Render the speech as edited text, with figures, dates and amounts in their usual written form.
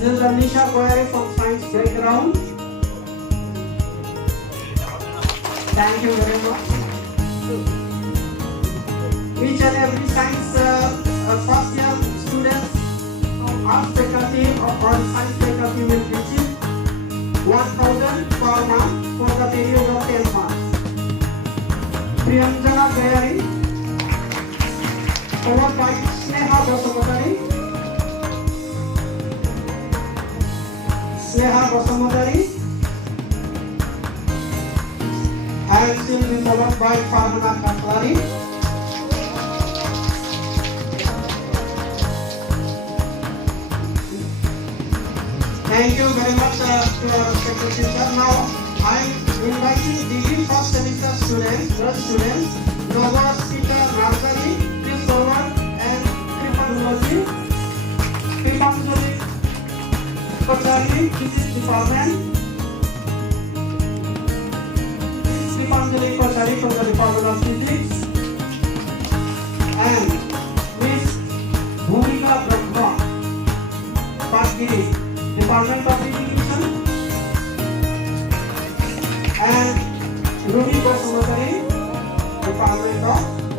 This is Anisha Goyari from Science background. Thank you very much. Each and every science first year students from arts faculty or science faculty will receive 1,000 per month for the period of 10 months. Priyanjana Goyari, followed by Sneha Basamotari. Sneha Basamotari. And she will be followed by Farhana Katlari. Thank you very much to our secretary sir. Now I am inviting degree first semester students, girl students, Nova Speaker Nursery, Chris Over and Kripanjali. Kripanjali Kochari, Physics Department. Kripanjali Kochari from the Department of Physics. And Miss Bhumika Brahma, Patgiri, Department of Education, and Ruby Basamotari, Department of